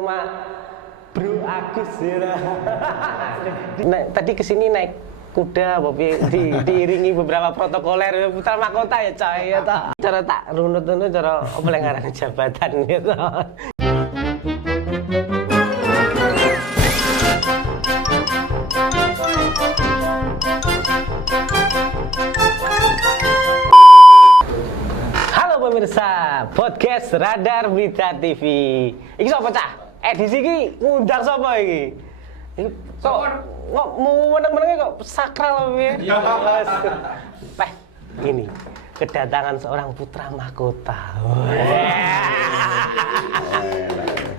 sama Bro Agus ya. Tadi kesini naik kuda, Bobi diiringi beberapa protokoler putra mahkota ya coy ya toh. Cara tak runut cara pelanggaran jabatan gitu. Halo pemirsa podcast Radar Berita TV. Iki sapa cah? Edisi iki ngundang sapa iki? Kok mau meneng-menengnya kok sakral ya? Ini kedatangan seorang putra mahkota.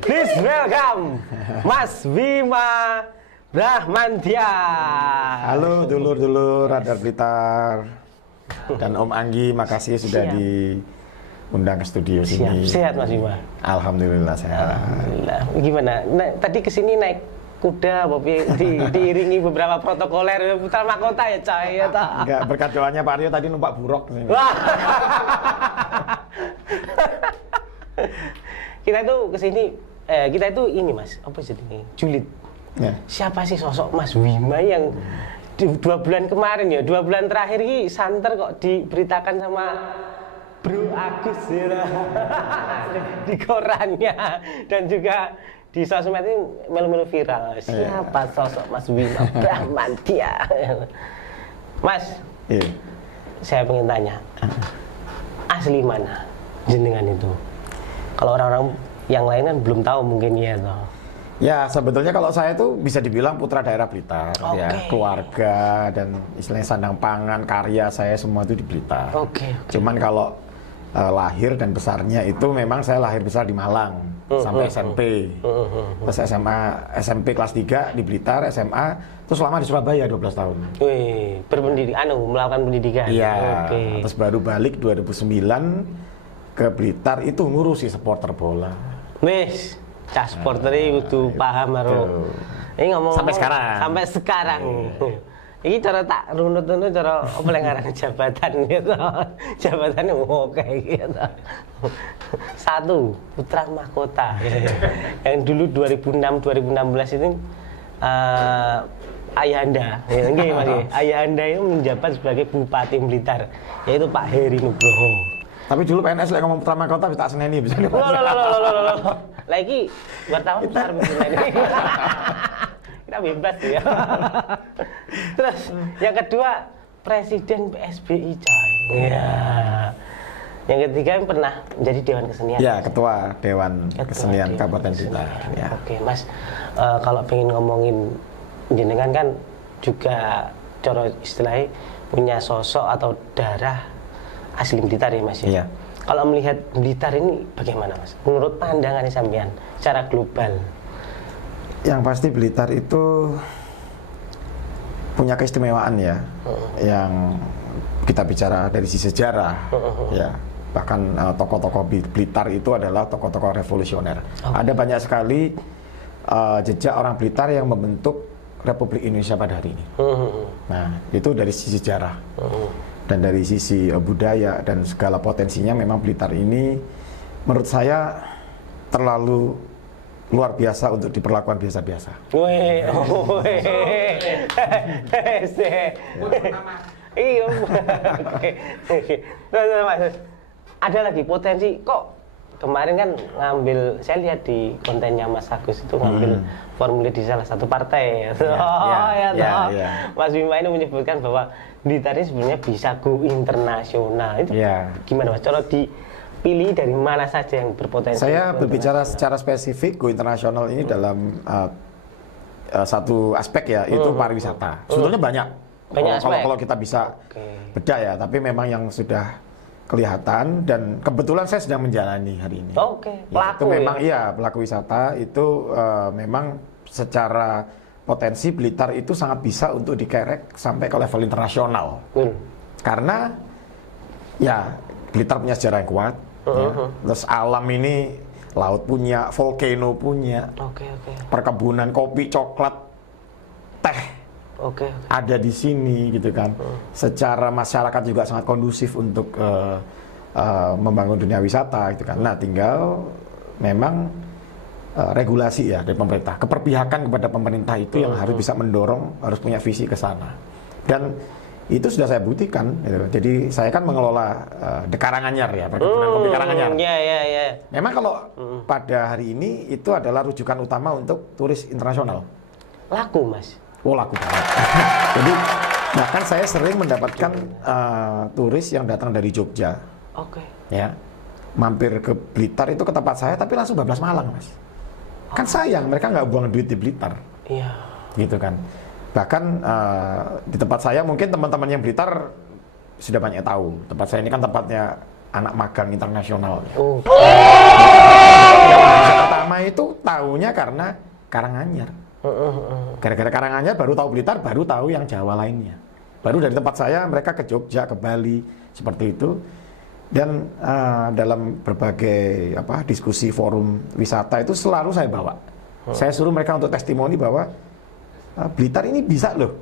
Please welcome Mas Bima Brahmantia. Halo dulur-dulur Radar Blitar dan Om Anggi, makasih sudah diundang ke studio sini. Sehat Mas Bima? Alhamdulillah sehat. Alhamdulillah. Gimana? Tadi kesini naik kuda, Bobi diiringi beberapa protokoler putra mahkota ya coy ya toh. Enggak, berkat doanya Pak Aryo tadi numpak buruk nih. Kita itu kesini, kita itu ini Mas, apa sih ini? Julid. Ya. Siapa sih sosok Mas Bima yang 2 bulan kemarin ya, 2 bulan terakhir ini santer kok diberitakan sama Bro Agus ya, di korannya dan juga di sosmed ini melu-melu viral. Siapa sosok Mas Bima Brahmantia? Mas, saya pengen tanya, asli mana jenengan itu? Kalau orang-orang yang lain kan belum tahu mungkin ya toh. Ya sebetulnya kalau saya tuh bisa dibilang putra daerah Blitar, ya keluarga dan istilahnya sandang pangan karya saya semua itu di Blitar. Cuman kalau lahir dan besarnya itu memang saya lahir besar di Malang sampai SMP, terus SMP kelas 3 di Blitar, SMA, terus lama di Surabaya 12 tahun. Wih, melakukan pendidikan. Iya, terus baru balik 2009 ke Blitar itu ngurusi supporter bola. Wis. Cah supporter itu paham karo. Ini ngomong sampai sekarang. Ini cara tak runut cara pelanggaran jabatan gitu. Jabatannya oke gitu. 1, putra mahkota. Yang dulu 2006-2016 itu ayahanda. Ayahanda itu menjabat sebagai Bupati Blitar, yaitu Pak Heri Nugroho. Tapi dulu PNS lagi ngomong putra mahkota bisa seneni bisa. Lagi wartawan besar begini. Kita bebas ya. Terus yang kedua Presiden PSBI coy. Ya. Yang ketiga yang pernah menjadi Dewan Kesenian. Ya, Ketua Dewan Kesenian Kabupaten Blitar. Ya. Oke Mas, kalau pengen ngomongin jenengan kan juga cara istilahnya punya sosok atau darah asli Blitar ya Mas ya. Iya. Kalau melihat Blitar ini bagaimana Mas? Menurut pandangan sampean secara global. Yang pasti Blitar itu punya keistimewaan ya. Yang kita bicara dari sisi sejarah ya. Bahkan tokoh-tokoh Blitar itu adalah tokoh-tokoh revolusioner. Ada banyak sekali jejak orang Blitar yang membentuk Republik Indonesia pada hari ini. Nah, itu dari sisi sejarah. Dan dari sisi budaya dan segala potensinya memang Blitar ini menurut saya terlalu luar biasa untuk diperlakukan biasa-biasa. Ada lagi potensi kok kemarin kan ngambil, saya lihat di kontennya Mas Agus itu ngambil formulir di salah satu partai. Mas Bima ini menyebutkan bahwa Blitar ini sebenarnya bisa go internasional. Itu gimana Mas? Cara dipilih dari mana saja yang berpotensi? Saya berbicara secara spesifik go internasional ini dalam satu aspek ya, itu pariwisata. Sebetulnya banyak kalau kita bisa bedah ya, tapi memang yang sudah kelihatan dan kebetulan saya sedang menjalani hari ini. Pelaku itu memang pelaku wisata itu memang secara potensi Blitar itu sangat bisa untuk dikerek sampai ke level internasional. Karena ya Blitar punya sejarah yang kuat. Terus alam ini laut punya, volcano punya, perkebunan kopi, coklat, teh ada di sini gitu kan. Secara masyarakat juga sangat kondusif untuk membangun dunia wisata gitu kan. Nah, tinggal memang regulasi ya dari pemerintah, keperpihakan kepada pemerintah itu yang harus bisa mendorong, harus punya visi ke sana. Dan itu sudah saya buktikan. Gitu. Jadi saya kan mengelola The Karanganyar ya, perkebunan kopi Karanganyar. Memang kalau pada hari ini itu adalah rujukan utama untuk turis internasional. Laku mas. Oh laku banget. Jadi bahkan saya sering mendapatkan turis yang datang dari Jogja. Oke. Ya, mampir ke Blitar itu ke tempat saya, tapi langsung bablas Malang mas. Kan sayang, mereka nggak buang duit di Blitar. Iya. Gitu kan. Bahkan di tempat saya mungkin teman-teman yang Blitar sudah banyak tahu. Tempat saya ini kan tempatnya anak magang internasional. Oh. Yang pertama itu tahunya karena Karanganyar. Gara-gara Karanganyar baru tahu Blitar, baru tahu yang Jawa lainnya. Baru dari tempat saya mereka ke Jogja, ke Bali, seperti itu. Dan dalam berbagai diskusi forum wisata itu selalu saya bawa. Saya suruh mereka untuk testimoni bahwa Blitar ini bisa loh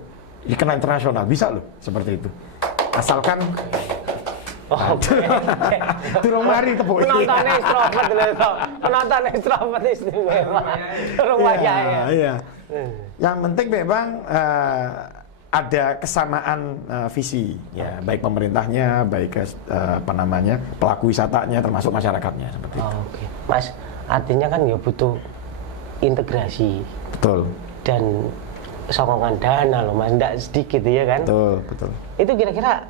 dikenal internasional, bisa loh seperti itu. Asalkan turun mari tepuk. Penontonnya extrovert loh. Penontonnya extrovert istimewa. Iya. Yang penting memang ada kesamaan visi ya, baik pemerintahnya, baik pelaku wisatanya, termasuk masyarakatnya seperti itu. Oke. Mas, artinya kan ya butuh integrasi. Betul. Dan sokongan dana loh mas, tidak sedikit ya kan? Betul. Itu kira-kira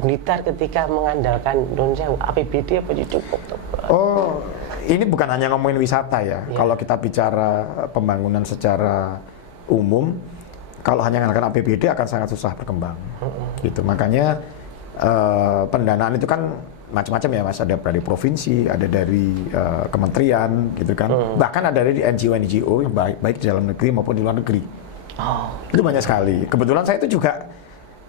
Blitar ketika mengandalkan APBD apa cukup? Oh, ini bukan hanya ngomongin wisata ya. Kalau kita bicara pembangunan secara umum, kalau hanya mengandalkan APBD akan sangat susah berkembang. Gitu. Makanya pendanaan itu kan macam-macam ya mas. Ada dari provinsi, ada dari kementerian, gitu kan. Bahkan ada dari NGO yang baik di dalam negeri maupun di luar negeri. Itu banyak sekali. Kebetulan saya itu juga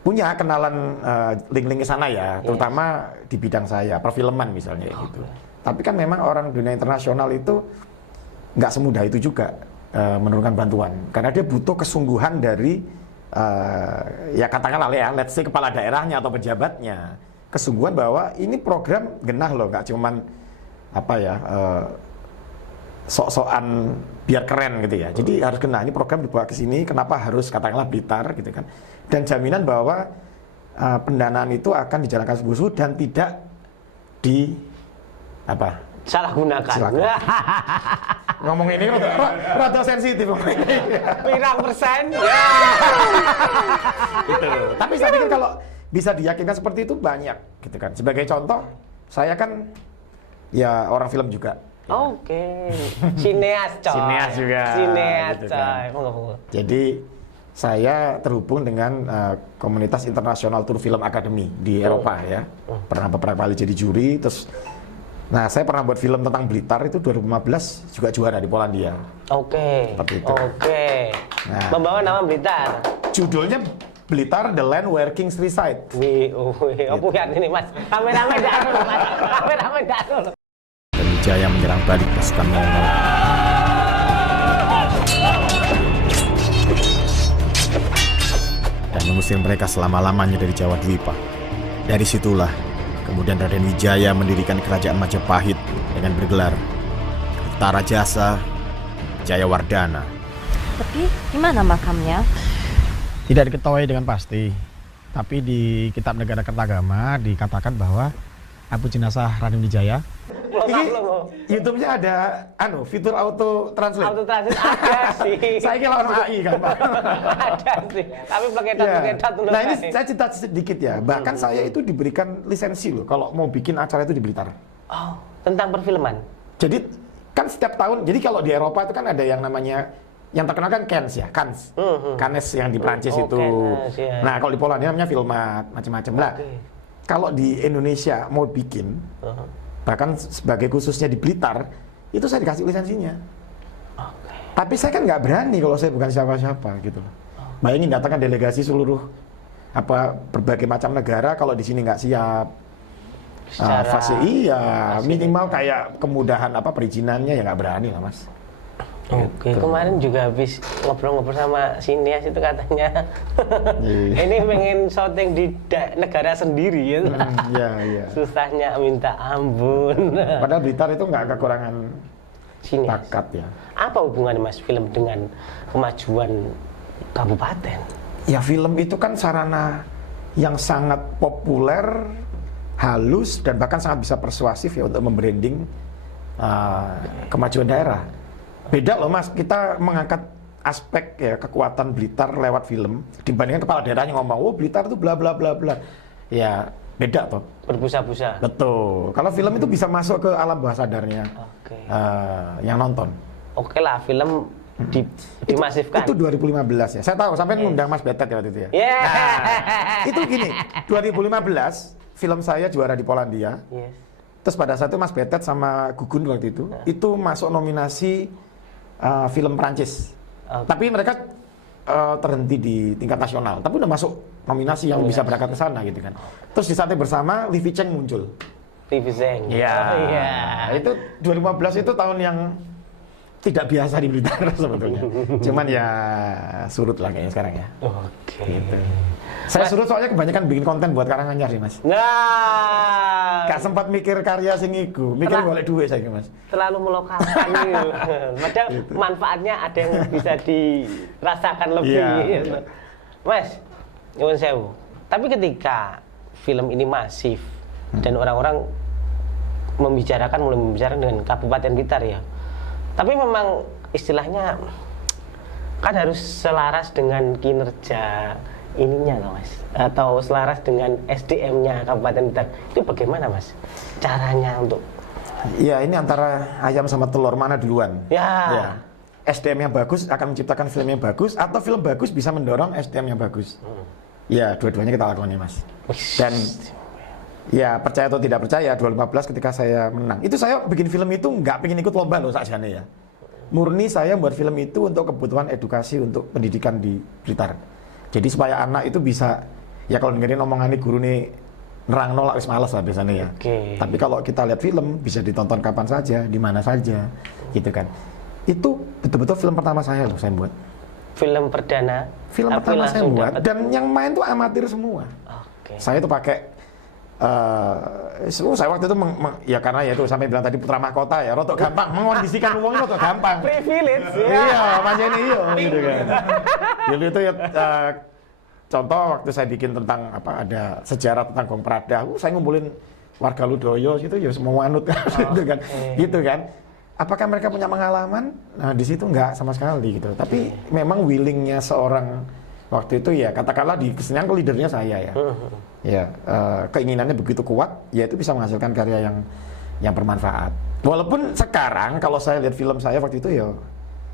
punya kenalan link-link ke sana ya, terutama di bidang saya, perfilman misalnya gitu. Tapi kan memang orang dunia internasional itu nggak semudah itu juga menurunkan bantuan, karena dia butuh kesungguhan dari ya katakanlah ya, let's say kepala daerahnya atau pejabatnya, kesungguhan bahwa ini program genah loh, nggak cuman sok-sokan biar keren gitu ya. Jadi harus kena, ini program dibawa ke sini, kenapa harus katakanlah Blitar gitu kan. Dan jaminan bahwa pendanaan itu akan dijalankan sungguh-sungguh dan tidak salah gunakan. Ngomong ini rada sensitif. Pirang persen? Gitu. Tapi saya pikir kalau bisa diyakinkan seperti itu banyak gitu kan. Sebagai contoh, saya kan ya orang film juga. Oke. Sineas coy. Sineas juga. Sineas gitu coy. kan. Jadi saya terhubung dengan komunitas internasional tour film akademi di Eropa ya. Pernah beberapa kali jadi juri, terus saya pernah buat film tentang Blitar itu 2015 juga juara di Polandia. Oke. Seperti itu. Oke. Nah, membawa nama Blitar. Judulnya Blitar, The Land Where Kings Reside. Apa ya ini mas? Kameramen darul mas. Kameramen darul. Dan Wijaya menyerang balik pasukan Mongol. Dan mengusir mereka selama-lamanya dari Jawa Dwipa. Dari situlah kemudian Raden Wijaya mendirikan kerajaan Majapahit dengan bergelar Kertarajasa Jayawardana. Tapi di mana makamnya? Tidak diketahui dengan pasti, tapi di Kitab Negara Kertagama dikatakan bahwa abu jenazah Raden Wijaya. Ini YouTube-nya ada fitur auto translate. Auto translate ada sih. Saya kira orang AI kan Pak. Ada sih, tapi plaketat dulu. Nah ini saya cerita sedikit ya. Bahkan saya itu diberikan lisensi loh kalau mau bikin acara itu di Blitar. Oh, tentang perfilman. Jadi kan setiap tahun, jadi kalau di Eropa itu kan ada yang namanya, yang terkenal kan Cannes ya, Cannes yang di Prancis itu. Cannes, ya. Nah kalau di Polandia namanya Filmat, macam-macam lah. Kalau di Indonesia mau bikin, bahkan sebagai khususnya di Blitar, itu saya dikasih lisensinya. Tapi saya kan nggak berani kalau saya bukan siapa-siapa gitu. Bayangin datangkan delegasi seluruh berbagai macam negara, kalau di sini nggak siap. Fase minimal kayak kemudahan perizinannya ya nggak berani lah mas. Oke, kemarin juga habis ngobrol-ngobrol sama Sineas itu katanya ini pengen syuting di negara sendiri ya. Iya. Susahnya minta ampun. Padahal Blitar itu nggak kekurangan Sinias. bakat ya. Apa hubungannya Mas film dengan kemajuan kabupaten? Ya film itu kan sarana yang sangat populer, halus dan bahkan sangat bisa persuasif ya untuk membranding kemajuan daerah. Beda loh Mas, kita mengangkat aspek ya kekuatan Blitar lewat film dibandingkan kepala daerahnya ngomong, oh Blitar itu bla bla bla bla. Ya beda toh. Berbusa-busa. Betul. Kalau film itu bisa masuk ke alam bawah sadarnya yang nonton. Oke lah, film dimasifkan. Itu 2015 ya. Saya tahu sampai ngundang Mas Betet ya waktu itu ya. Yeah. Nah, itu gini, 2015 film saya juara di Polandia. Yes. Terus pada saat itu Mas Betet sama Gugun waktu itu masuk nominasi film Prancis. Tapi mereka terhenti di tingkat nasional. Tapi udah masuk nominasi yang bisa berangkat ke sana gitu kan. Terus di saat yang bersama Livi Cheng muncul. Livi Cheng. Iya. Itu 2015 itu tahun yang tidak biasa di Blitar sebetulnya. Cuman ya surut lah kayaknya sekarang ya. Oke. Gitu. Saya surut soalnya kebanyakan bikin konten buat Karanganyar sih Mas. Nah, Gak sempat mikir karya sing iku, mikir golek duit saya Mas. terlalu melokalkan gitu. Padahal manfaatnya ada yang bisa dirasakan lebih. Iya. Gitu. Mas, nyuwun sewu. Tapi ketika film ini masif dan orang-orang mulai membicarakan dengan Kabupaten Blitar ya. Tapi memang istilahnya kan harus selaras dengan kinerja ininya loh Mas, atau selaras dengan SDM-nya Kabupaten Blitar. Itu bagaimana Mas caranya untuk? Iya, ini antara ayam sama telur mana duluan? Ya. SDM yang bagus akan menciptakan film yang bagus, atau film bagus bisa mendorong SDM yang bagus. Ya, dua-duanya kita lakukan nih Mas. Dan ya percaya atau tidak percaya, 2015 ketika saya menang, itu saya bikin film itu nggak pengen ikut lomba loh sakjane ya. Murni saya buat film itu untuk kebutuhan edukasi untuk pendidikan di Blitar. Jadi supaya anak itu bisa, ya kalau dengerin omongan guru nih nerang nolak wis males lah biasanya ya. Tapi kalau kita lihat film bisa ditonton kapan saja, di mana saja, gitu kan. Itu betul-betul film pertama saya loh saya buat. Film perdana. Film tapi pertama saya langsung buat dapat. dan yang main tuh amatir semua. Saya tuh pakai saya waktu itu ya karena ya itu sampai bilang tadi putra mahkota ya, rotok gampang mengondisikan uangnya rotok gampang. Privilege ya. Iya, macam ini gitu kan. Dulu itu ya contoh waktu saya bikin tentang apa ada sejarah tentang Gong Prada, saya ngumpulin warga Ludoyo gitu ya semua anut gitu kan. Gitu kan. Apakah mereka punya pengalaman? Nah, di situ enggak sama sekali gitu. Tapi memang willingnya seorang waktu itu ya katakanlah di kesenian leadernya saya ya. Ya, keinginannya begitu kuat, ya itu bisa menghasilkan karya yang bermanfaat. Walaupun sekarang kalau saya lihat film saya waktu itu ya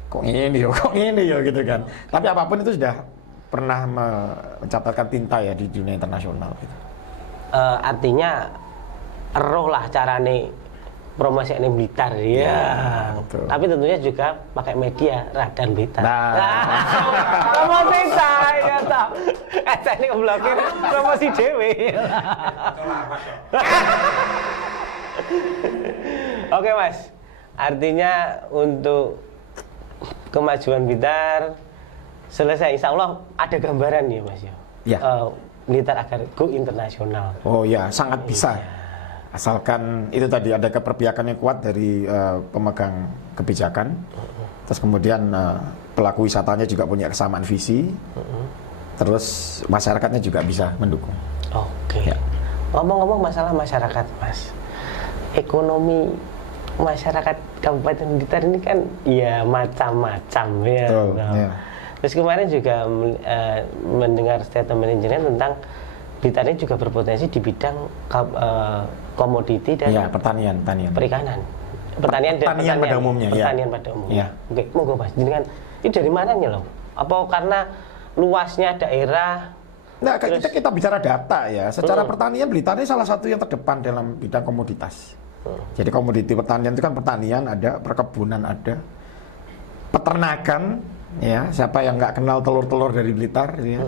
kok ini ya gitu kan. Tapi apapun itu sudah pernah mencatatkan tinta ya di dunia internasional gitu. Artinya roh lah carane promosi ini Blitar ya. Betul. Tapi tentunya juga pakai media Radan Blitar. Promosi saya tahu. Saya ini ngeblokir promosi dewe. Oke Mas, artinya untuk kemajuan Blitar selesai, insya Allah ada gambaran ya Mas ya. Blitar agar go internasional. Oh ya, sangat bisa. Asalkan itu tadi ada keperpihakan yang kuat dari pemegang kebijakan, terus kemudian pelaku wisatanya juga punya kesamaan visi, terus masyarakatnya juga bisa mendukung. Oke. Ngomong-ngomong masalah masyarakat, Mas, ekonomi masyarakat Kabupaten Blitar ini kan ya macam-macam ya. Betul, ya. Terus kemarin juga mendengar statement manajernya tentang Blitar ini juga berpotensi di bidang komoditi dan pertanian. Perikanan. Pertanian pada umumnya. Pertanian pada umumnya. Oke, monggo Mas. Jenengan ini dari mananya loh? Apa karena luasnya daerah? Nah, kita bicara data ya. Secara pertanian Blitar ini salah satu yang terdepan dalam bidang komoditas. Jadi komoditi pertanian itu kan pertanian ada, perkebunan ada, peternakan ya. Siapa yang nggak kenal telur-telur dari Blitar ya.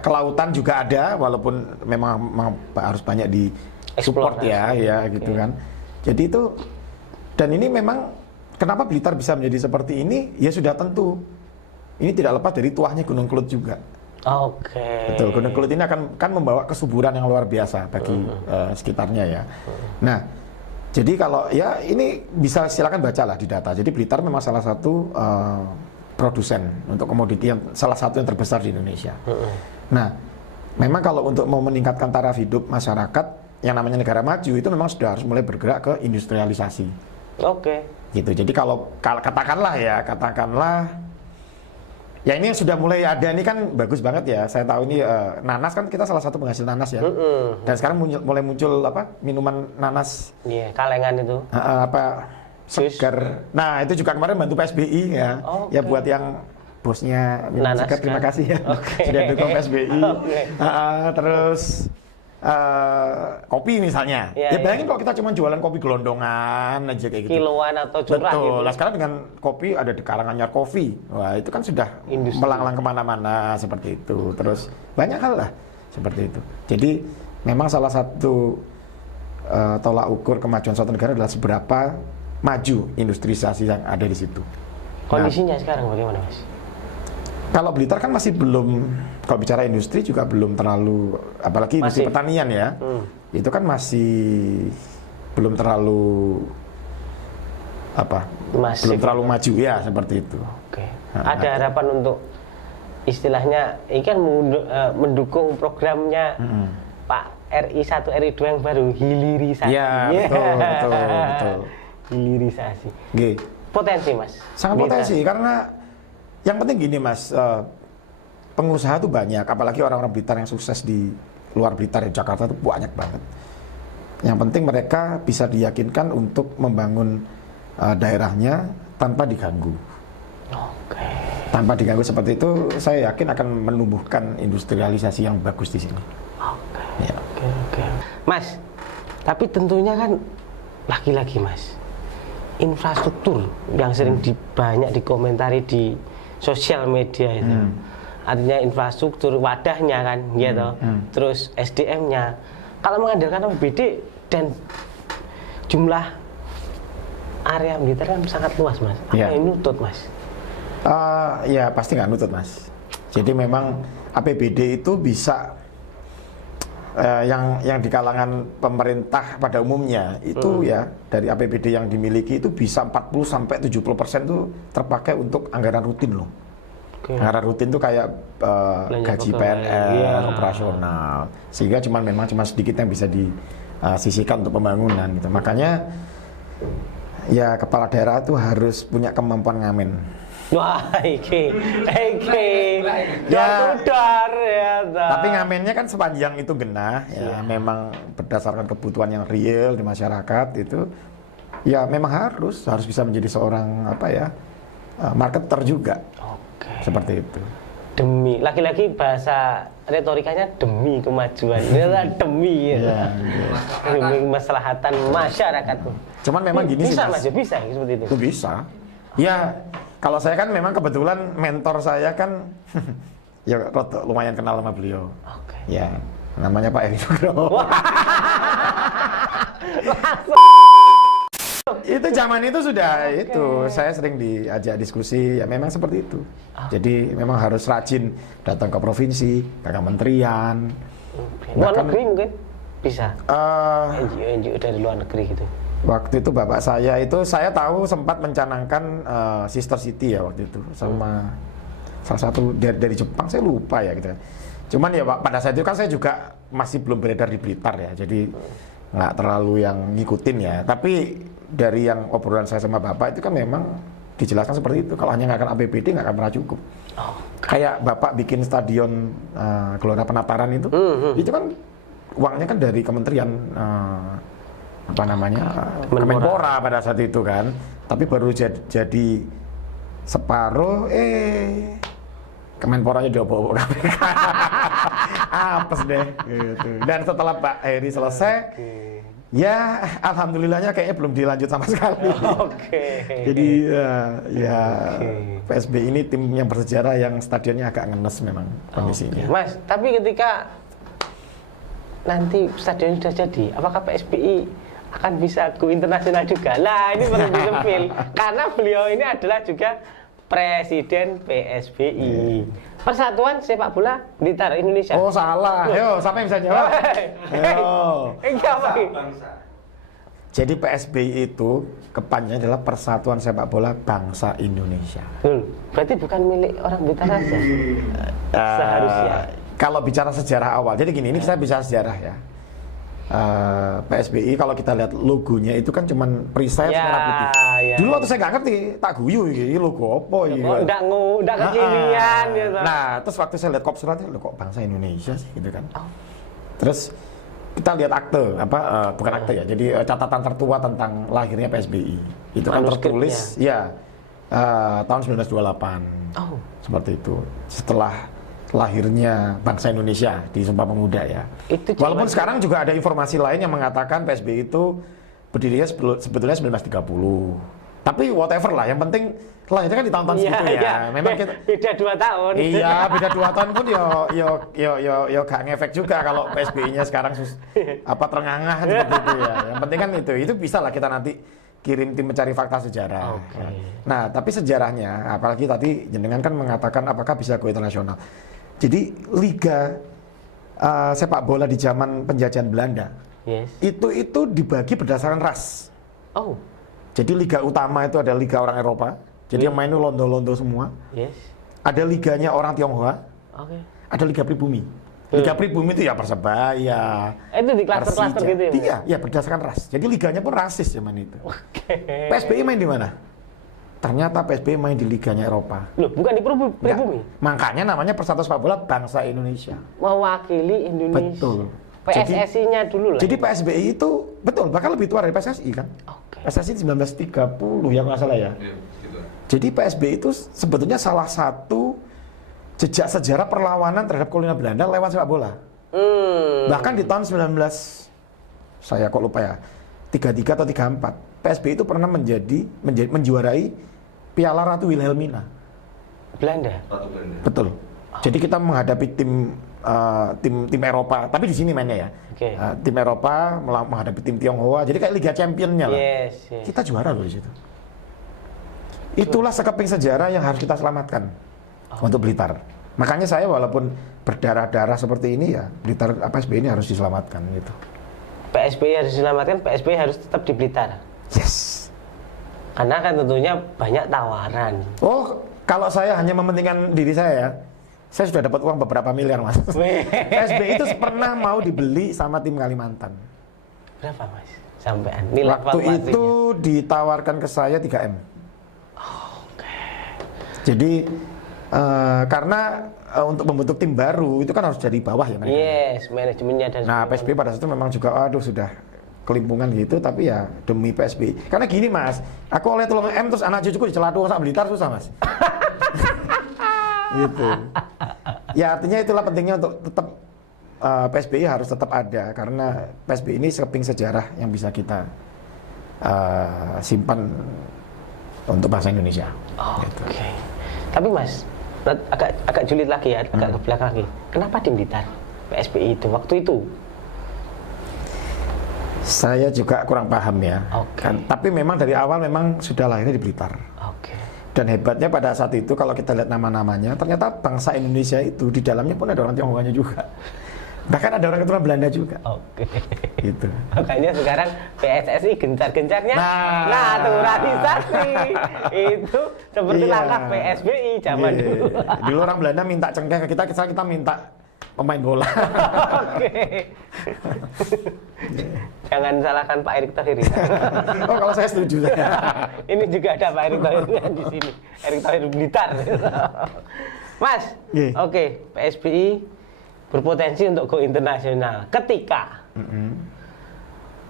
Kelautan juga ada, walaupun memang harus banyak di support ya gitu kan. Jadi itu, dan ini memang kenapa Blitar bisa menjadi seperti ini ya sudah tentu ini tidak lepas dari tuahnya Gunung Kelut juga. Betul, Gunung Kelut ini akan membawa kesuburan yang luar biasa bagi sekitarnya ya. Nah, Jadi kalau ya ini bisa silakan bacalah di data. Jadi Blitar memang salah satu produsen untuk komoditi yang salah satu yang terbesar di Indonesia. Nah, memang kalau untuk mau meningkatkan taraf hidup masyarakat yang namanya negara maju itu memang sudah harus mulai bergerak ke industrialisasi. Oke. Gitu. Jadi kalau katakanlah ya ini yang sudah mulai ada ini kan bagus banget ya. Saya tahu ini nanas kan kita salah satu penghasil nanas ya. Dan sekarang mulai muncul minuman nanas. Iya, kalengan itu. Segar. Nah, itu juga kemarin bantu PSBI ya. Ya buat yang bosnya minuman segar, terima kasih ya. Sudah dukung PSBI. Terus kopi misalnya. Ya bayangin kalau kita cuma jualan kopi gelondongan aja kayak gitu. Kiloan atau curah gitu. gitu. Nah sekarang dengan kopi ada di kalangan Anyar Coffee. Wah itu kan sudah melanglang kemana-mana seperti itu. Terus banyak hal lah seperti itu. Jadi memang salah satu tolak ukur kemajuan suatu negara adalah seberapa maju industrialisasi yang ada di situ. Kondisinya sekarang bagaimana, Mas? Kalau Blitar kan masih belum, kalau bicara industri juga belum terlalu, apalagi industri pertanian ya, itu kan masih belum terlalu belum terlalu maju ya seperti itu. Oke. Ada harapan untuk istilahnya, ini kan mendukung programnya Pak RI 1 RI 2 yang baru, hilirisasi. Ya betul. Hilirisasi. Potensi Mas. Sangat potensi karena yang penting gini Mas, pengusaha tuh banyak, apalagi orang-orang Blitar yang sukses di luar Blitar, di Jakarta tuh banyak banget. Yang penting mereka bisa diyakinkan untuk membangun daerahnya tanpa diganggu. Oke. Tanpa diganggu seperti itu, saya yakin akan menumbuhkan industrialisasi yang bagus di sini. Oke. Mas, tapi tentunya kan lagi-lagi Mas, infrastruktur yang sering banyak dikomentari di sosial media itu, artinya infrastruktur wadahnya kan, gitu. Terus SDM-nya, kalau mengandalkan APBD dan jumlah area Blitar kan sangat luas Mas, apa yang nutut Mas? Ya pasti nggak nutut Mas. Jadi memang APBD itu bisa yang di kalangan pemerintah pada umumnya itu ya dari APBD yang dimiliki itu bisa 40-70% itu terpakai untuk anggaran rutin loh. Anggaran rutin itu kayak gaji PNS, operasional, sehingga memang cuma sedikit yang bisa disisihkan untuk pembangunan gitu. Makanya ya kepala daerah itu harus punya kemampuan ngamen. Wah, Ya, ya. tapi ngamennya kan sepanjang itu genah ya, memang berdasarkan kebutuhan yang real di masyarakat itu, ya memang harus bisa menjadi seorang marketer juga. Seperti itu. Demi, lagi-lagi bahasa retorikanya demi kemajuan, demi kemaslahatan masyarakat. Cuman memang gini bisa, sih Mas. Bisa seperti itu. Itu bisa. Ya, kalau saya kan memang kebetulan mentor saya kan ya lumayan kenal sama beliau. Ya, namanya Pak Eri Nugroho. Itu zaman itu sudah itu saya sering diajak diskusi ya memang seperti itu. Jadi memang harus rajin datang ke provinsi, ke kementerian. Luar negeri mungkin bisa. NGO dari luar negeri gitu. Waktu itu bapak saya tahu sempat mencanangkan Sister City ya waktu itu sama salah satu dari Jepang, saya lupa ya gitu. Cuman ya pada saat itu kan saya juga masih belum beredar di Blitar ya, jadi nggak terlalu yang ngikutin ya. Tapi dari yang obrolan saya sama bapak itu kan memang dijelaskan seperti itu. Kalau hanya nggak akan APBD nggak akan pernah cukup. Kayak bapak bikin stadion Gelora Penataran itu kan uangnya kan dari kementerian Kemenpora pada saat itu kan, tapi baru jadi separuh Kemenporanya diobok-obok KPK. Apes deh gitu. Dan setelah Pak Heri selesai ya alhamdulillahnya kayaknya belum dilanjut sama sekali. Jadi PSB ini tim yang bersejarah yang stadionnya agak ngenes memang kondisinya. Mas, tapi ketika nanti stadion sudah jadi, apakah PSBI akan bisa go internasional juga? Nah, ini perlu disepil karena beliau ini adalah juga Presiden PSBI, Persatuan Sepak Bola Blitar Indonesia. Oh salah, yo siapa yang bisa jawab? Ayo. Jadi PSBI itu kepanjangannya adalah Persatuan Sepak Bola Bangsa Indonesia. Berarti bukan milik orang Blitar saja. Seharusnya. Kalau bicara sejarah awal, jadi gini, ini saya bicara sejarah ya. PSBI kalau kita lihat logonya itu kan cuman perisai merah putih. Ya. Dulu waktu saya nggak ngerti, tak guyu ini logo apa ini. Udah kekinian gitu. Nah, terus waktu saya lihat kop suratnya, loh kok Bangsa Indonesia sih gitu kan. Terus kita lihat akte bukan akte ya, jadi catatan tertua tentang lahirnya PSBI. Itu kan tertulis ya tahun 1928. Seperti itu. Setelah lahirnya bangsa Indonesia di Sumpah Pemuda ya. Walaupun sekarang juga ada informasi lain yang mengatakan PSBI itu berdirinya sebetulnya 1930. Tapi whatever lah, yang penting lahirnya kan di tahun-tahun segitu ya. Memang kita beda 2 tahun. Iya, beda 2 tahun pun yo gak ngefek juga kalau PSBI-nya sekarang terengah-engah seperti itu ya. Yang penting kan itu bisa lah kita nanti kirim tim mencari fakta sejarah. Nah, tapi sejarahnya, apalagi tadi jenengan kan mengatakan apakah bisa go internasional. Jadi liga sepak bola di zaman penjajahan Belanda itu dibagi berdasarkan ras. Jadi liga utama itu ada liga orang Eropa. Jadi yang main itu londo-londo semua. Ada liganya orang Tionghoa. Ada liga pribumi. Liga pribumi itu ya Persebaya. Itu di klaster-klaster gitu ya? Iya, berdasarkan ras. Jadi liganya pun rasis zaman itu. PSBI main di mana? Ternyata PSBI main di liganya Eropa. Loh, bukan di pribumi? Makanya namanya Persatuan Sepak Bola Bangsa Indonesia. Mewakili Indonesia. Betul. PSSI-nya dulu lah. Jadi PSBI itu betul, bahkan lebih tua dari PSSI kan. PSSI 1930 ya nggak salah ya. Jadi PSBI itu sebetulnya salah satu jejak sejarah perlawanan terhadap kolonial Belanda lewat sepak bola. Bahkan di tahun saya kok lupa ya, 33 atau 34, PSBI itu pernah menjuarai Piala Ratu Wilhelmina. Belanda? Betul. Jadi kita menghadapi tim Eropa, tapi di sini mainnya ya. Tim Eropa menghadapi tim Tionghoa, jadi kayak Liga Championnya lah. Kita juara loh di situ. Itulah sekeping sejarah yang harus kita selamatkan untuk Blitar. Makanya saya walaupun berdarah-darah seperti ini ya, Blitar PSBI ini harus diselamatkan gitu. PSBI harus diselamatkan, PSBI harus tetap di Blitar. Yes. Karena kan tentunya banyak tawaran. Kalau saya hanya mementingkan diri saya sudah dapat uang beberapa miliar mas. PSBI itu pernah mau dibeli sama tim Kalimantan. Berapa mas? Sampean nilai waktu itu ditawarkan ke saya 3M. Jadi karena untuk membentuk tim baru itu kan harus dari bawah ya mereka. Manajemennya dan nah PSBI pada saat itu memang juga sudah kelimpungan gitu, tapi ya demi PSBI. Karena gini mas, aku oleh tolong M terus anak cucuku dicelatu sak Blitar susah mas. Gitu. Ya artinya itulah pentingnya untuk tetap PSBI harus tetap ada, karena PSBI ini sekeping sejarah yang bisa kita simpan untuk bangsa Indonesia. Gitu. Tapi mas, agak julid lagi ya, agak ke belakang lagi. Kenapa di Blitar PSBI itu waktu itu? Saya juga kurang paham ya. Tapi memang dari awal memang sudah lahirnya di Blitar. Dan hebatnya pada saat itu kalau kita lihat nama-namanya, ternyata bangsa Indonesia itu di dalamnya pun ada orang Tionghoanya juga. Bahkan ada orang keturunan Belanda juga. Gitu. Makanya sekarang PSSI gencar-gencarnya naturalisasi. Itu seperti langkah PSBI zaman dulu. Dulu orang Belanda minta cengkeh ke kita minta pemain bola. Jangan salahkan Pak Erick Thohir. Kalau saya setuju saya. Ini juga ada Pak Erick Thohir di sini. Erick Thohir Blitar. Mas, PSBI berpotensi untuk go internasional ketika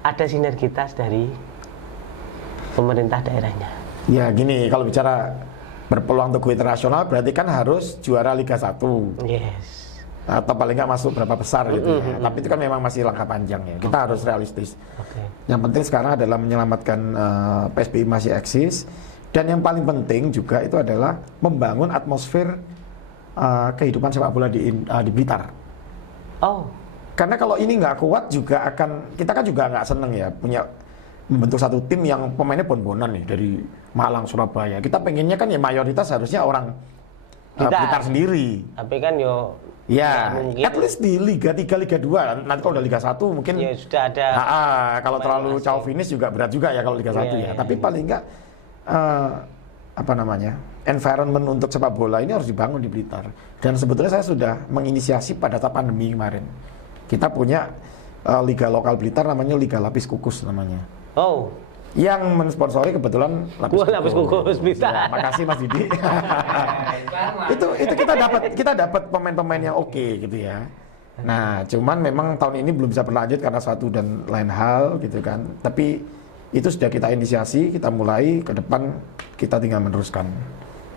ada sinergitas dari pemerintah daerahnya. Ya gini, kalau bicara berpeluang untuk go internasional berarti kan harus juara Liga 1. Atau paling nggak masuk berapa besar gitu ya. Tapi itu kan memang masih langkah panjang ya. Kita harus realistis. Yang penting sekarang adalah menyelamatkan PSBI masih eksis, dan yang paling penting juga itu adalah membangun atmosfer kehidupan sepak bola di Blitar. Karena kalau ini nggak kuat juga kita kan juga nggak seneng ya punya membentuk satu tim yang pemainnya bon-bonan nih dari Malang, Surabaya. Kita pengennya kan ya mayoritas harusnya orang Blitar sendiri. Tapi kan Ya, mungkin. at least di Liga 3, Liga 2. Nanti kalau udah Liga 1 mungkin Ya sudah ada. kalau terlalu jauh finish juga berat juga ya kalau Liga 1 ya. Tapi paling enggak apa namanya? Environment untuk sepak bola ini harus dibangun di Blitar. Dan sebetulnya saya sudah menginisiasi pada saat pandemi kemarin. Kita punya liga lokal Blitar namanya Liga Lapis Kukus namanya. Oh. Yang mensponsori kebetulan Lapis Kukus bisa. Ya, makasih Mas Didi. itu kita dapat pemain-pemain yang oke gitu ya. Nah, cuman memang tahun ini belum bisa berlanjut karena satu dan lain hal gitu kan. Tapi itu sudah kita inisiasi, kita mulai ke depan kita tinggal meneruskan.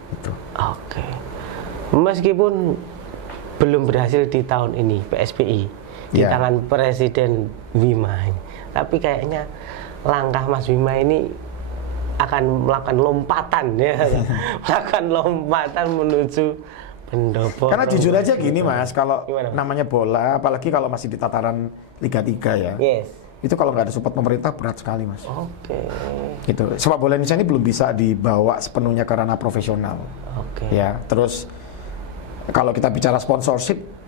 Gitu. Oke. Meskipun belum berhasil di tahun ini PSBI di tangan Presiden Bima, tapi kayaknya langkah Mas Bima ini akan melakukan lompatan ya, melakukan lompatan menuju pendopo. Karena jujur aja gini Mas, kalau Gimana? namanya bola, apalagi kalau masih di tataran Liga 3 ya, Yes. itu kalau nggak ada support pemerintah berat sekali Mas. Oke. Gitu. Sepak bola Indonesia ini belum bisa dibawa sepenuhnya ke ranah profesional. Oke. Ya, terus kalau kita bicara sponsorship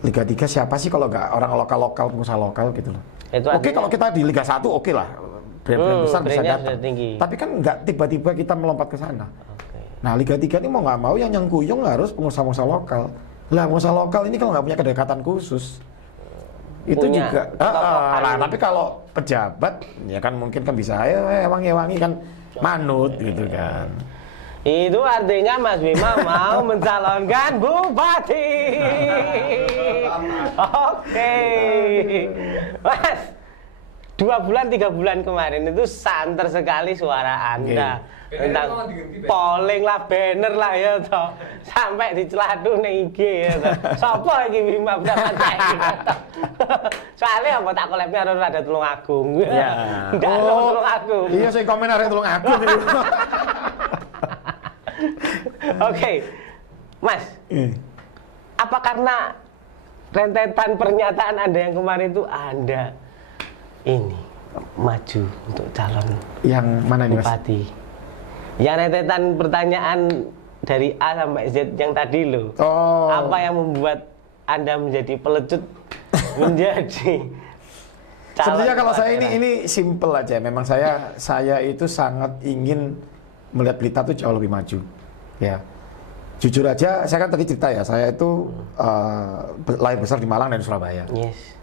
Liga 3 siapa sih kalau nggak orang lokal-lokal, pengusaha lokal gitu loh. Itu Oke, artinya- kalau kita di Liga 1 oke lah. Brand-brand besar bisa brandnya datang. sudah tinggi. Tapi kan nggak tiba-tiba kita melompat ke sana. Oke. Nah, Liga 3 ini mau nggak mau yang nyengkuyung harus pengusaha-pengusaha lokal. Lah, pengusaha lokal ini kalau nggak punya kedekatan khusus, itu Punya juga. kelompok Lah, tapi kalau pejabat, ya kan mungkin kan bisa, ayo wangi-wangi kan manut gitu kan. Itu artinya Mas Bima mau mencalonkan bupati. Oke. Mas, 2 bulan 3 bulan kemarin itu santer sekali suara Anda. Tentang polling lah, banner lah ya toh. Sampai diceladu ning IG ya toh. Sopo iki Bima berapa saiki toh. Soalnya apa tak kolabnya harus ada Tulung Agung. Ya. Ndak ada Tulung Agung. Iya, saya komen arek tulung aku. Oke, Mas, apa karena rentetan pernyataan Anda yang kemarin itu Anda ini maju untuk calon Yang mana nih Mas? bupati? Yang rentetan pertanyaan dari A sampai Z yang tadi loh. Oh. Apa yang membuat Anda menjadi pelecut menjadi calon Sebenarnya kalau kepala saya daerah? ini simple aja. Memang saya itu sangat ingin melihat Blitar itu jauh lebih maju. Ya. Jujur aja, saya kan tadi cerita ya, saya itu lahir besar di Malang dan Surabaya. Yes.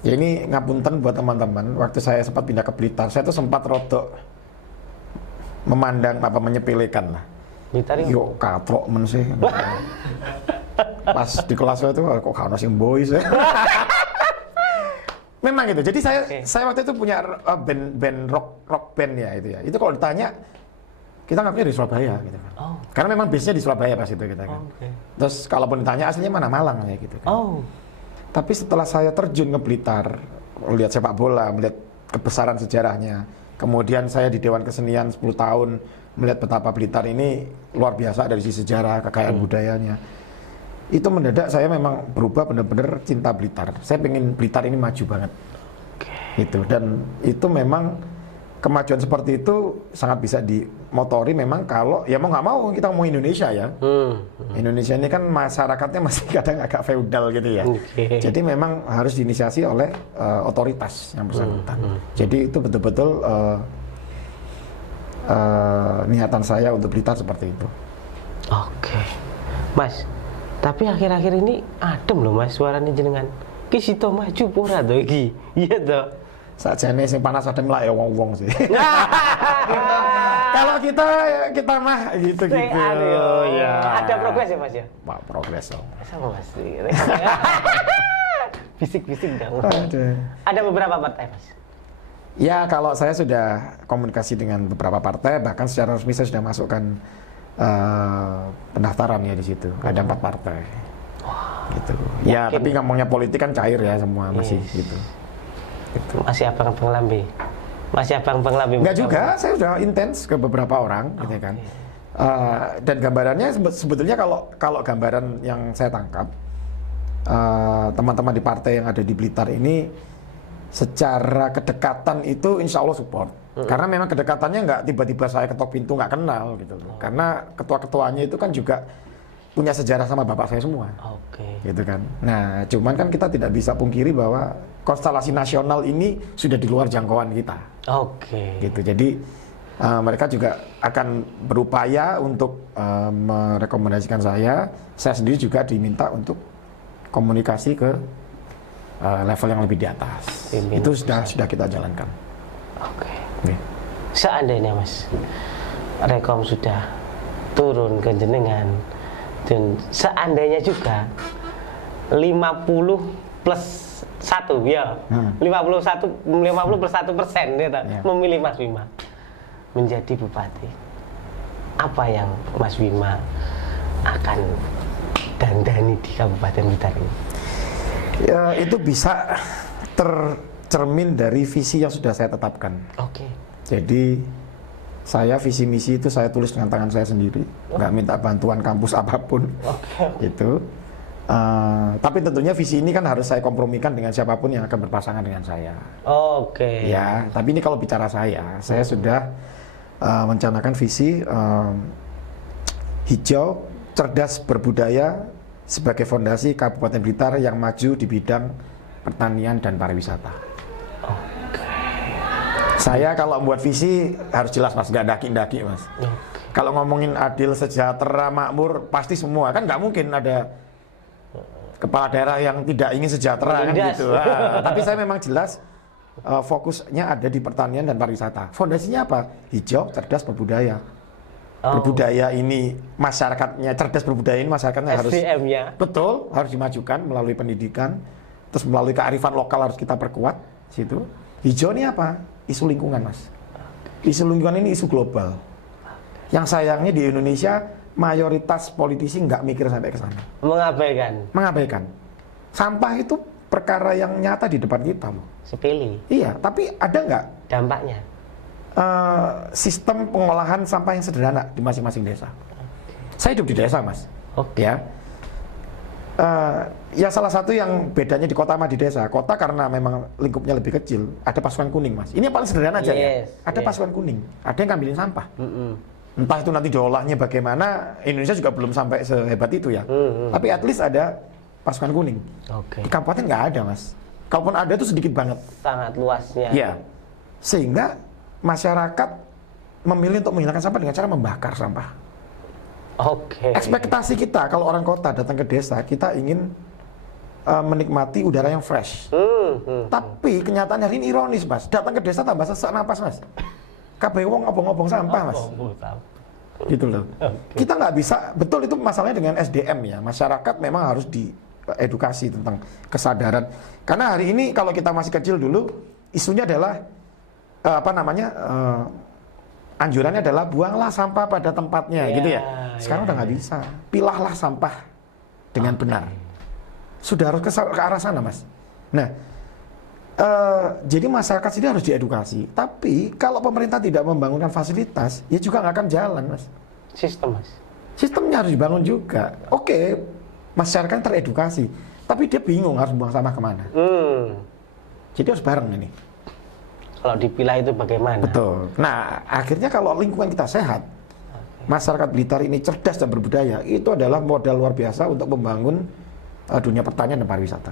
Ya ini ngapunten buat teman-teman, waktu saya sempat pindah ke Blitar, saya tuh sempat rodok memandang apa menyepelekan lah. Blitar ini Yo katrok men sih. Pas di kelas saya tuh kok kanos yang boys ya. Memang gitu. Jadi saya waktu itu punya band rock band ya itu ya. Itu kalau ditanya kita ngakunya di Surabaya gitu kan. Oh. Karena memang base-nya di Surabaya pas itu kita kan. Oke. Terus kalaupun ditanya aslinya mana Malang ya gitu kan. Oh. Tapi setelah saya terjun ke Blitar, melihat sepak bola, melihat kebesaran sejarahnya, kemudian saya di Dewan Kesenian 10 tahun, melihat betapa Blitar ini luar biasa dari sisi sejarah, kekayaan budayanya. Itu mendadak saya memang berubah benar-benar cinta Blitar. Saya pengen Blitar ini maju banget. Gitu. Dan itu memang kemajuan seperti itu sangat bisa dimotori memang kalau ya mau nggak mau kita mau Indonesia ya. Indonesia ini kan masyarakatnya masih kadang agak feudal gitu ya. Oke. Jadi memang harus diinisiasi oleh otoritas yang bersangkutan. Jadi itu betul-betul niatan saya untuk Blitar seperti itu. Oke. Mas, tapi akhir-akhir ini adem loh Mas suaranya jenengan. Ki sito maju pura to iki. Iya toh. Sakjane sing panas adem lah ya wong-wong sih. Kalau kita mah gitu-gitu. Ya. Ada progres ya Mas ya? Pak progres dong. Sama Mas. Bisik-bisik dong. Aduh. Ada beberapa partai Mas. Ya kalau saya sudah komunikasi dengan beberapa partai, bahkan secara resmi saya sudah masukkan pendaftaran ya di situ. Ada 4 partai. Gitu. Ya Yakin? tapi ngomongnya politik kan cair ya semua masih gitu. Gitu. Masih abang-abang lambe. Masih abang-abang lambe. Enggak juga, saya sudah intens ke beberapa orang, gitu kan. Dan gambarannya sebetulnya kalau gambaran yang saya tangkap, teman-teman di partai yang ada di Blitar ini secara kedekatan itu insya Allah support. Karena memang kedekatannya nggak tiba-tiba saya ketok pintu nggak kenal gitu. Karena ketua-ketuanya itu kan juga punya sejarah sama bapak saya semua. Oke. Gitu kan. Nah, cuman kan kita tidak bisa pungkiri bahwa konstelasi nasional ini sudah di luar jangkauan kita. Oke. Gitu. Jadi mereka juga akan berupaya untuk merekomendasikan saya. Saya sendiri juga diminta untuk komunikasi ke level yang lebih di atas. Itu sudah kita jalankan. Oke. Oke. Seandainya Mas Rekom sudah turun ke jenengan dan seandainya juga 50 plus 1 ya, 50 plus 1% gitu, memilih Mas Bima menjadi bupati, apa yang Mas Bima akan dandani di Kabupaten Blitar ini? Ya, itu bisa tercermin dari visi yang sudah saya tetapkan. Oke. Jadi saya visi misi itu saya tulis dengan tangan saya sendiri, nggak minta bantuan kampus apapun. Gitu. Tapi tentunya visi ini kan harus saya kompromikan dengan siapapun yang akan berpasangan dengan saya. Oke. Ya, tapi ini kalau bicara saya sudah mencanangkan visi hijau, cerdas, berbudaya sebagai fondasi Kabupaten Blitar yang maju di bidang pertanian dan pariwisata. Saya kalau buat visi harus jelas Mas, nggak daki-daki Mas. Kalau ngomongin adil, sejahtera, makmur, pasti semua. Kan nggak mungkin ada kepala daerah yang tidak ingin sejahtera kan gitu. Tapi saya memang jelas fokusnya ada di pertanian dan pariwisata. Fondasinya apa? Hijau, cerdas, berbudaya. Berbudaya ini masyarakatnya, cerdas berbudaya ini masyarakatnya harus SDM-nya. Betul, harus dimajukan melalui pendidikan, terus melalui kearifan lokal harus kita perkuat situ. Hijau ini apa? Isu lingkungan Mas. Isu lingkungan ini isu global. Yang sayangnya di Indonesia mayoritas politisi nggak mikir sampai ke sana. Mengabaikan. Sampah itu perkara yang nyata di depan kita loh. Sepele. Iya, tapi ada nggak dampaknya? Sistem pengolahan sampah yang sederhana di masing-masing desa. Saya hidup di desa Mas. Ya. Ya salah satu yang bedanya di kota sama di desa. Kota karena memang lingkupnya lebih kecil, ada pasukan kuning Mas. Ini yang paling sederhana aja ya. Ada pasukan kuning, ada yang ngambilin sampah. Entah itu nanti diolahnya bagaimana, Indonesia juga belum sampai sehebat itu ya. Tapi at least ada pasukan kuning. Di kabupaten nggak ada Mas. Kalaupun ada itu sedikit banget. Sangat luasnya. Ya. Sehingga masyarakat memilih untuk menghilangkan sampah dengan cara membakar sampah. Ekspektasi kita kalau orang kota datang ke desa, kita ingin menikmati udara yang fresh. Tapi kenyataannya hari ini ironis Mas. Datang ke desa tambah sesak napas Mas. Kabeh wong ngobong-ngobong sampah Mas. Gitu loh. Kita nggak bisa, betul itu masalahnya dengan SDM ya. Masyarakat memang harus diedukasi tentang kesadaran. Karena hari ini kalau kita masih kecil dulu, isunya adalah anjurannya adalah buanglah sampah pada tempatnya gitu ya. Sekarang udah nggak bisa. Pilahlah sampah dengan benar. Sudah harus ke arah sana Mas. Nah, jadi masyarakat sini harus diedukasi. Tapi kalau pemerintah tidak membangunkan fasilitas, ya juga nggak akan jalan Mas. Sistemnya harus dibangun juga. Oke, masyarakat teredukasi, tapi dia bingung harus buang sampah kemana. Jadi harus bareng ini. Kalau dipilah itu bagaimana? Betul. Nah, akhirnya kalau lingkungan kita sehat, masyarakat Blitar ini cerdas dan berbudaya, itu adalah modal luar biasa untuk membangun dunia pertanian dan pariwisata.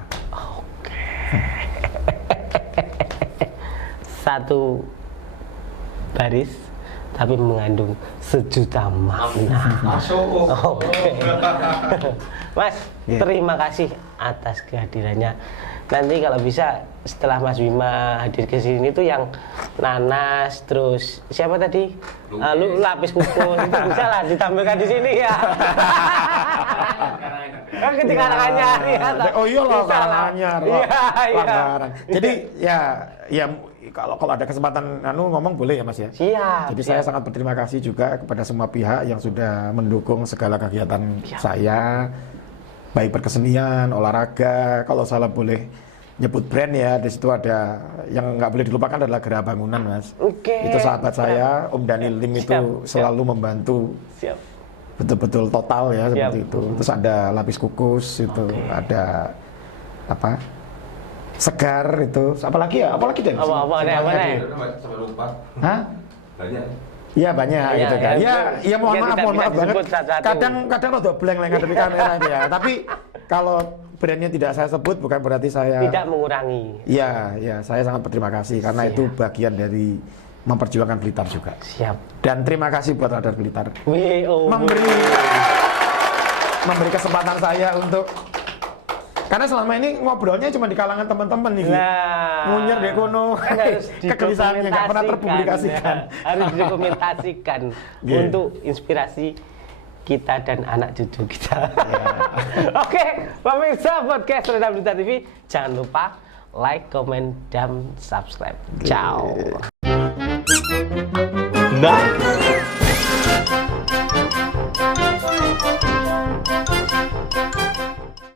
Satu baris, tapi mengandung sejuta makna. Mas, terima kasih atas kehadirannya. Nanti kalau bisa setelah Mas Bima hadir ke sini tuh yang nanas, terus siapa tadi? Lapis kukus itu bisa lah ditampilkan di sini ya. Kan ketika Karanganyar ya. Oh iya loh Karanganyar. Pelanggaran. Jadi ya kalau ada kesempatan ngomong boleh ya Mas ya. Siap. Jadi saya sangat berterima kasih juga kepada semua pihak yang sudah mendukung segala kegiatan saya. Baik berkesenian, olahraga, kalau salah boleh nyebut brand ya, di situ ada yang nggak boleh dilupakan adalah Gerah Bangunan Mas. Itu sahabat saya, Om Daniel Lim itu selalu membantu. Betul-betul total ya seperti itu. Terus ada lapis kukus itu, ada apa? Segar itu, apalagi ya? Apalagi deh? Apa nih? Sampai lupa. Hah? Banyak. Iya banyak Iya, gitu kan. ya, Ya mohon mungkin maaf, tidak mohon bisa maaf banget. disebut satu-satu. Kadang udah blank lah ngadepi kamera itu ya. Tapi kalau brandnya tidak saya sebut bukan berarti saya Tidak mengurangi. Iya, saya sangat berterima kasih karena Siap. itu bagian dari memperjuangkan Blitar juga. Siap. Dan terima kasih buat Radar Blitar WO. memberi kesempatan saya untuk karena selama ini ngobrolnya cuma di kalangan teman-teman nih. Nah, Munyer deh kono. kan harus Kegelisahannya nggak pernah terpublikasikan. ya. Harus didokumentasikan Yeah. untuk inspirasi kita dan anak cucu kita. Oke, pemirsa podcast Radar Blitar TV, jangan lupa like, comment, dan subscribe. Ciao. Nah,